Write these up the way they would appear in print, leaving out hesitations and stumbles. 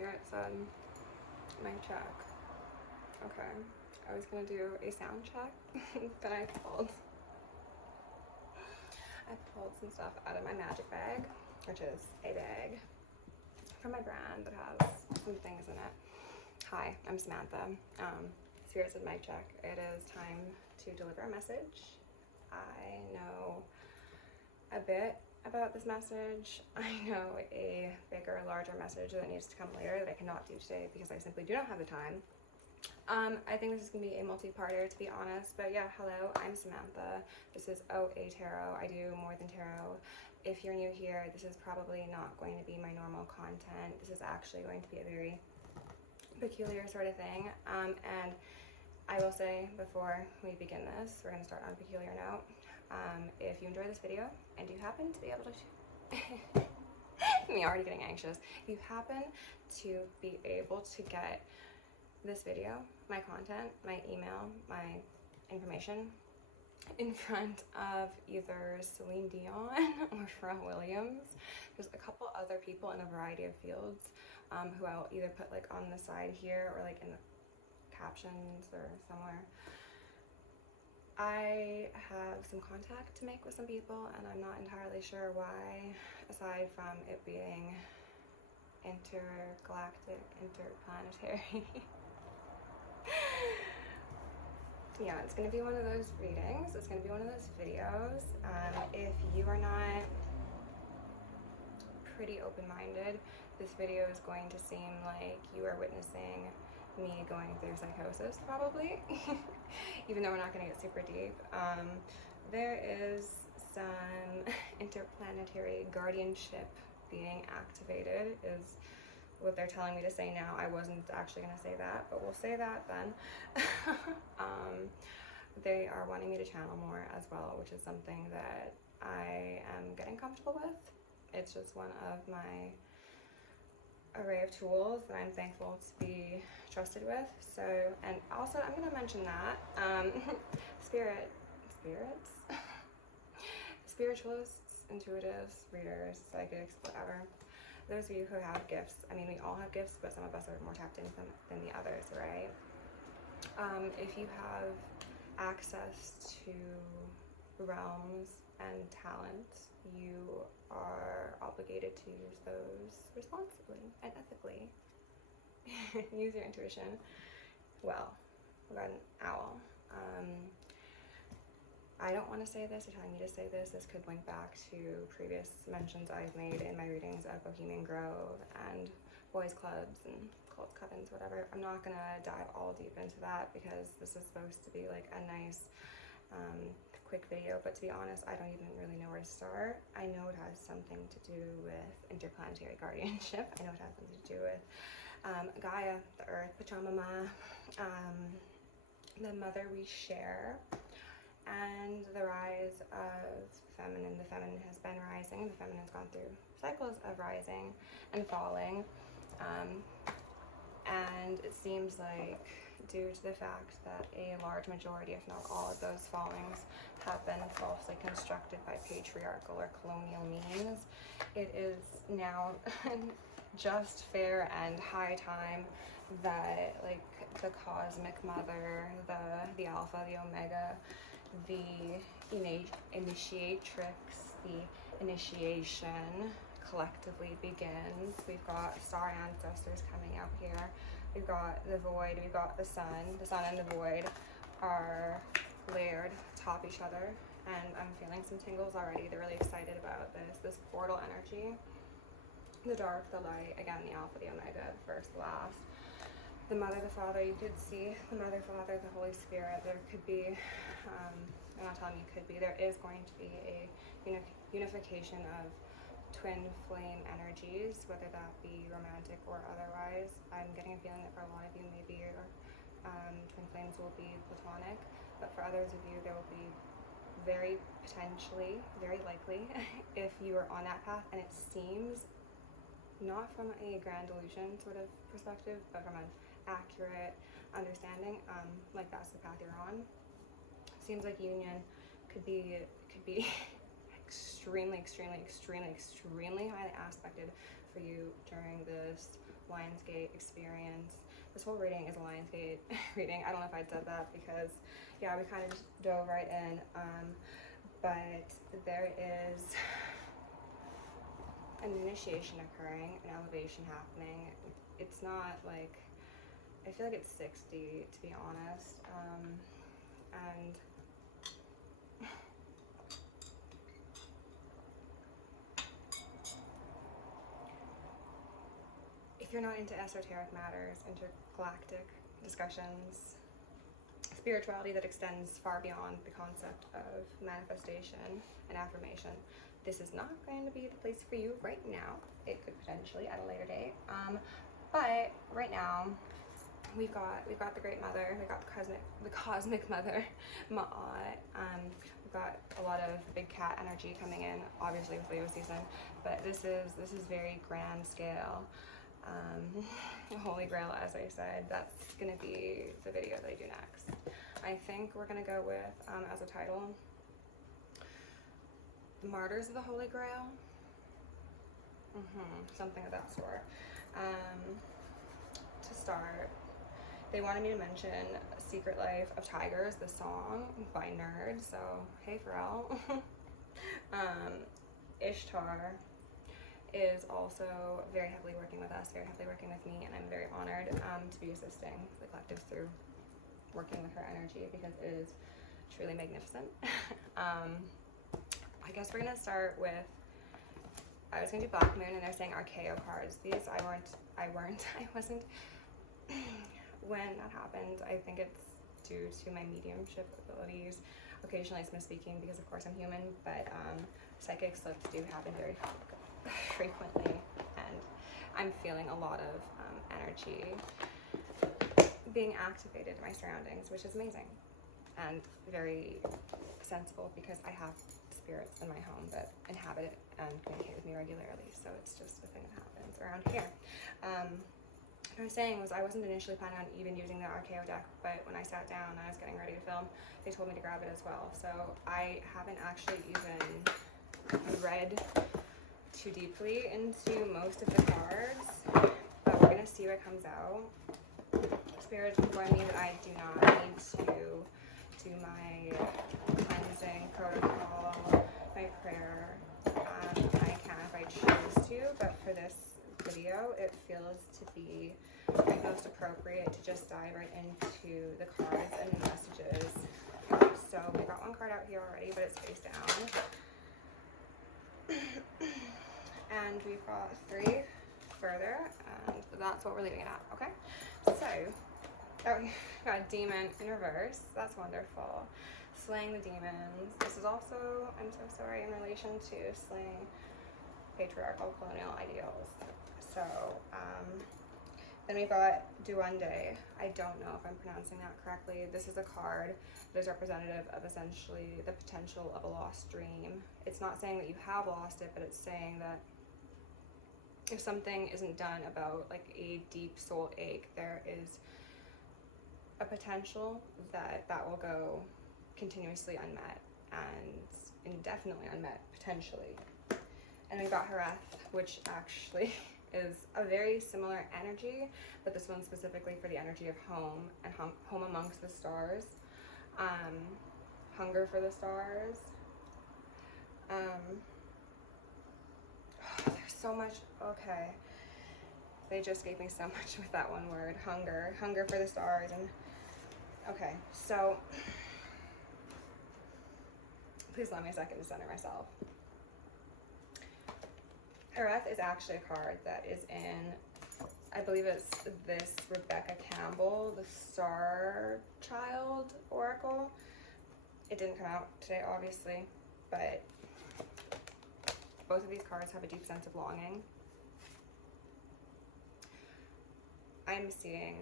Spirit said, mic check. Okay. I was gonna do a sound check, but I pulled some stuff out of my magic bag, which is a bag from my brand that has some things in it. Hi, I'm Samantha. Spirit said mic check. It is time to deliver a message. I know a bit about this message. I know a bigger, larger message that needs to come later that I cannot do today because I simply do not have the time. I think this is going to be a multi-parter, to be honest, but yeah, hello, I'm Samantha. This is OA Tarot. I do more than tarot. If you're new here, this is probably not going to be my normal content. This is actually going to be a very peculiar sort of thing. And I will say before we begin this, we're going to start on a peculiar note. If you enjoy this video and you happen to be able to me already getting anxious. You happen to be able to get this video, my content, my email, my information in front of either Celine Dion or Pharrell Williams. There's a couple other people in a variety of fields who I'll either put like on the side here or like in the captions or somewhere. I have some contact to make with some people and I'm not entirely sure why, aside from it being intergalactic, interplanetary. Yeah, it's gonna be one of those readings. It's gonna be one of those videos. If you are not pretty open-minded, this video is going to seem like you are witnessing me going through psychosis, probably. Even though we're not gonna get super deep. There is some interplanetary guardianship being activated, is what they're telling me to say now. I wasn't actually gonna say that, but we'll say that then. They are wanting me to channel more as well, which is something that I am getting comfortable with. It's just one of my array of tools that I'm thankful to be trusted with. So, and also I'm gonna mention that spirits, spiritualists, intuitives, readers, psychics, whatever. Those of you who have gifts, I mean, we all have gifts, but some of us are more tapped into them than the others, right? If you have access to realms and talent, you are obligated to use those responsibly and ethically. Use your intuition. Well, we got an owl. I don't want to say this, they're telling me to say this. This could link back to previous mentions I've made in my readings of Bohemian Grove and boys clubs and cult covens, whatever. I'm not gonna dive all deep into that because this is supposed to be like a nice quick video, but to be honest, I don't even really know where to start. I know it has something to do with interplanetary guardianship. I know it has something to do with Gaia, the earth, Pachamama, the mother we share, and the rise of feminine. The feminine has been rising. The feminine's gone through cycles of rising and falling. And it seems like due to the fact that a large majority, if not all of those fallings have been falsely constructed by patriarchal or colonial means, it is now just fair and high time that like the cosmic mother, the alpha, the omega, the initiatrix, the initiation collectively begins. We've got star ancestors coming out here. We've got the void, we've got the sun. The sun and the void are layered atop each other, and I'm feeling some tingles already. They're really excited about this portal energy. The dark, the light, again, the alpha, the omega, the first, the last. The mother, the father, you could see the mother, father, the Holy Spirit. There could be, I'm not telling you could be, there is going to be a unification of twin flame energies, whether that be romantic or otherwise. I'm getting a feeling that for a lot of you, maybe your twin flames will be platonic, but for others of you, there will be very potentially, very likely, if you are on that path and it seems not from a grand illusion sort of perspective, but from an accurate understanding, like that's the path you're on. Seems like union could be extremely highly aspected for you during this Lionsgate experience. This whole reading is a Lionsgate reading. I don't know if I said that because, yeah, we kind of just dove right in. But there is an initiation occurring, an elevation happening. It's not like, I feel like it's 60 to be honest. And if you're not into esoteric matters, intergalactic discussions, spirituality that extends far beyond the concept of manifestation and affirmation, this is not going to be the place for you right now. It could potentially at a later date. But right now, we've got the Great Mother, we got the cosmic Mother, Ma'at. We've got a lot of big cat energy coming in, obviously with Leo season, but this is very grand scale. Holy Grail, as I said, that's gonna be the video that I do next. I think we're gonna go with, as a title, The Martyrs of the Holy Grail. Something of that sort. To start, they wanted me to mention Secret Life of Tigers, the song by Nerd, so hey Pharrell. Ishtar is also very heavily working with us, very heavily working with me, and I'm very honored to be assisting the collective through working with her energy because it is truly magnificent. I guess we're gonna start with, I was gonna do Black Moon and they're saying RKO cards. These I wasn't, when that happened, I think it's due to my mediumship abilities. Occasionally it's misspeaking because of course I'm human, but psychic slips do happen very frequently, and I'm feeling a lot of energy being activated in my surroundings, which is amazing and very sensible because I have spirits in my home that inhabit it and communicate with me regularly, so it's just a thing that happens around here. What I was saying was I wasn't initially planning on even using the RKO deck, but when I sat down and I was getting ready to film, they told me to grab it as well, so I haven't actually even read too deeply into most of the cards, but we're gonna see what comes out. Spirit informed me that I do not need to do my cleansing protocol, my prayer. I can if I choose to, but for this video, it feels to be most appropriate to just dive right into the cards and the messages. So we got one card out here already, but it's face down. And we've got 3 further, and that's what we're leaving it at, okay? So, we got a demon in reverse. That's wonderful. Slaying the demons. This is also, I'm so sorry, in relation to slaying patriarchal colonial ideals. So, then we've got Duende. I don't know if I'm pronouncing that correctly. This is a card that is representative of essentially the potential of a lost dream. It's not saying that you have lost it, but it's saying that if something isn't done about like a deep soul ache, there is a potential that will go continuously unmet and indefinitely unmet, potentially. And we got Hareth, which actually is a very similar energy, but this one's specifically for the energy of home and home amongst the stars. Hunger for the stars. There's so much, okay. They just gave me so much with that one word, hunger. Hunger for the stars, and okay, so please allow me a second to center myself. Hareth is actually a card that is in, I believe it's this Rebecca Campbell, the Star Child Oracle. It didn't come out today, obviously, but both of these cards have a deep sense of longing. I'm seeing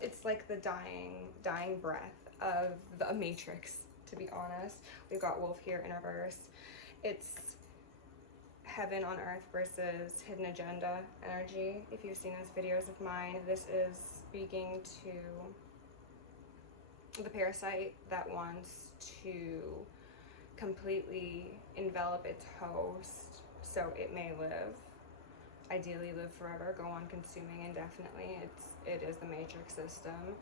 it's like the dying breath of the Matrix, to be honest. We've got Wolf here in reverse. It's heaven on earth versus hidden agenda energy. If you've seen those videos of mine, this is speaking to the parasite that wants to completely envelop its host so it may live, ideally live forever, go on consuming indefinitely. It is the matrix system.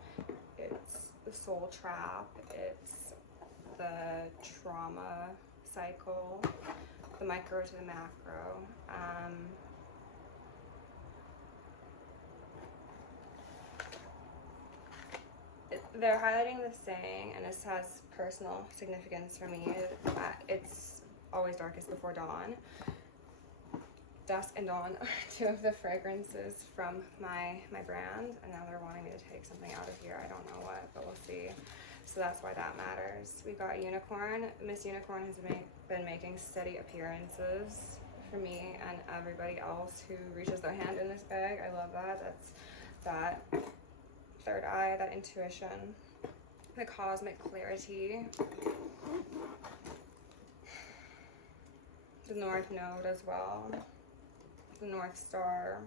It's the soul trap. It's the trauma cycle, the micro to the macro. They're highlighting this saying, and this has personal significance for me. It's always darkest before dawn. Dusk and dawn are two of the fragrances from my brand, and now they're wanting me to take something out of here. I don't know what, but we'll see. So that's why that matters. We've got Unicorn. Miss Unicorn has been making steady appearances for me and everybody else who reaches their hand in this bag. I love that. That's that third eye, that intuition, the cosmic clarity, the North Node as well, the North Star.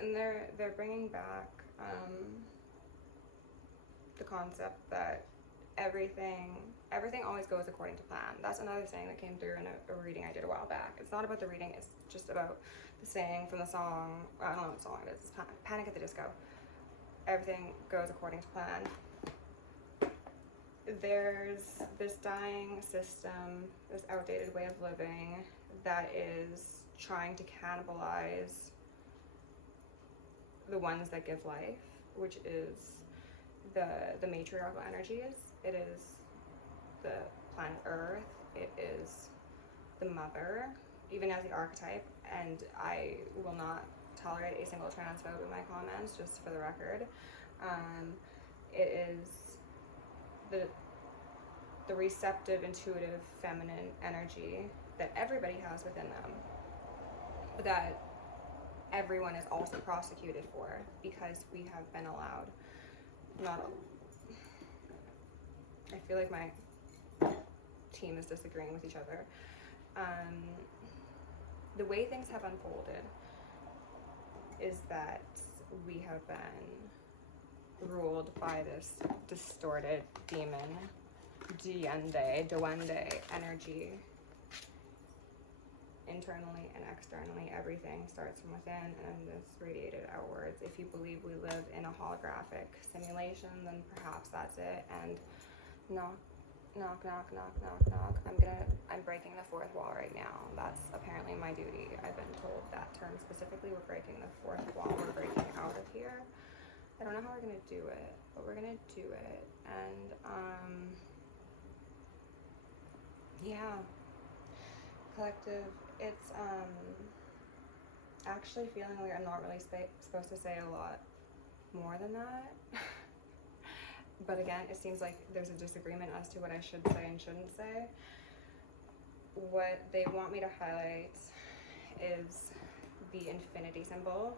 And they're bringing back the concept that everything always goes according to plan. That's another saying that came through in a reading I did a while back. It's not about the reading, it's just about the saying from the song. I don't know what song it is. It's Panic at the Disco. Everything goes according to plan. There's this dying system, this outdated way of living that is trying to cannibalize the ones that give life, which is the matriarchal energies. It is the planet Earth. It is the mother, even as the archetype. And I will not tolerate a single transphobe in my comments, just for the record. It is the receptive, intuitive, feminine energy that everybody has within them, but that everyone is also prosecuted for because we have been allowed. I feel like my team is disagreeing with each other. The way things have unfolded is that we have been ruled by this distorted demon, duende energy. Internally and externally, everything starts from within and is radiated outwards. If you believe we live in a holographic simulation, then perhaps that's it. And knock, knock, knock, knock, knock, knock. I'm breaking the fourth wall right now. That's apparently my duty. I've been told that term specifically. We're breaking the fourth wall. We're breaking out of here. I don't know how we're gonna do it, but we're gonna do it. And yeah, collective. It's actually feeling like I'm not really supposed to say a lot more than that. But again, it seems like there's a disagreement as to what I should say and shouldn't say. What they want me to highlight is the infinity symbol,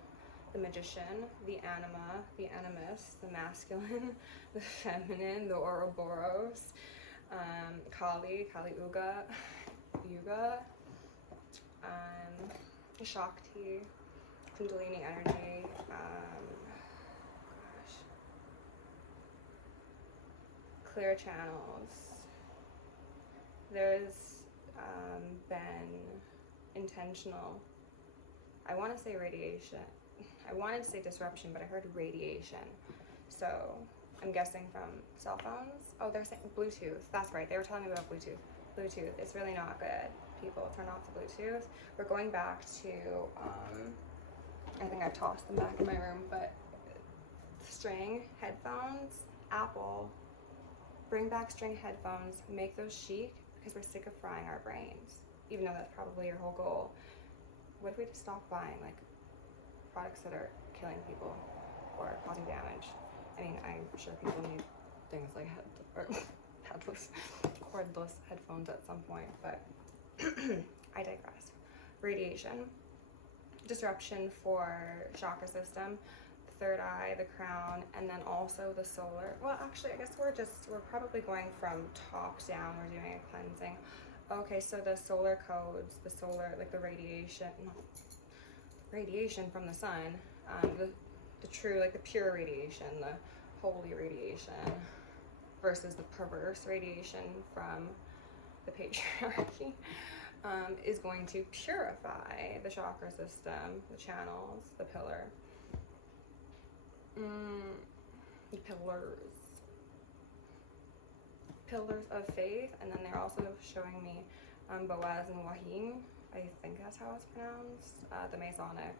the magician, the anima, the animus, the masculine, the feminine, the Ouroboros, Kali, Kali Yuga, Shakti, Kundalini energy, clear channels. There's been intentional, I want to say radiation. I wanted to say disruption, but I heard radiation. So I'm guessing from cell phones. Oh, they're saying Bluetooth. That's right. They were telling me about Bluetooth. Bluetooth. It's really not good. People, turn off the Bluetooth. We're going back to, I think I tossed them back in my room, but string headphones, Apple, bring back string headphones, make those chic, because we're sick of frying our brains, even though that's probably your whole goal. What if we just stop buying like products that are killing people or causing damage? I mean, I'm sure people need things like headless, cordless headphones at some point, but I digress. Radiation, disruption for chakra system, the third eye, the crown, and then also the solar. Well, actually, I guess we're probably going from top down. We're doing a cleansing. Okay, so the solar codes, the solar, like the radiation from the sun, the true, like the pure radiation, the holy radiation, versus the perverse radiation from the patriarchy, is going to purify the chakra system, the channels, the pillar, the pillars of faith. And then they're also showing me Boaz and Wahim, I think that's how it's pronounced, the Masonic,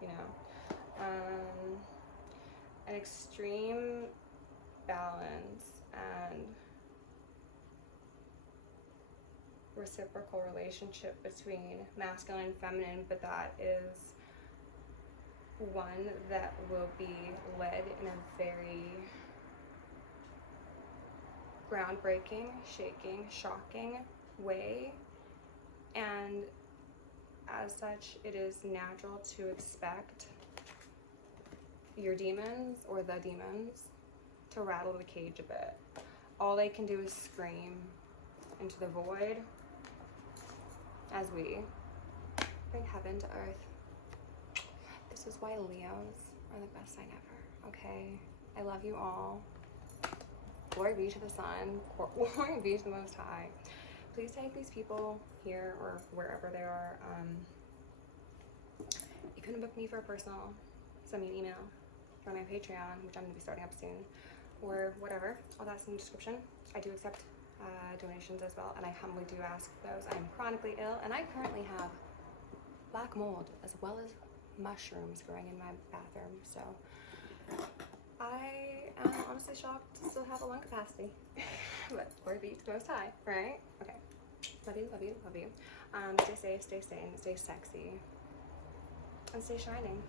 you know, an extreme balance and reciprocal relationship between masculine and feminine, but that is one that will be led in a very groundbreaking, shaking, shocking way, and as such it is natural to expect your demons or the demons to rattle the cage a bit. All they can do is scream into the void as we bring heaven to earth. This is why Leos are the best sign ever, okay? I love you all. Glory be to the sun, glory be to the Most High. Please take these people here or wherever they are. You can book me for a personal, send me an email, join my Patreon, which I'm gonna be starting up soon, or whatever. All that's in the description. I do accept donations as well, and I humbly do ask those. I'm chronically ill, and I currently have black mold as well as mushrooms growing in my bathroom, so I am honestly shocked to still have a lung capacity. But glory be to the Most High, right? Okay. Love you, love you, love you. Stay safe, stay sane, stay sexy, and stay shining.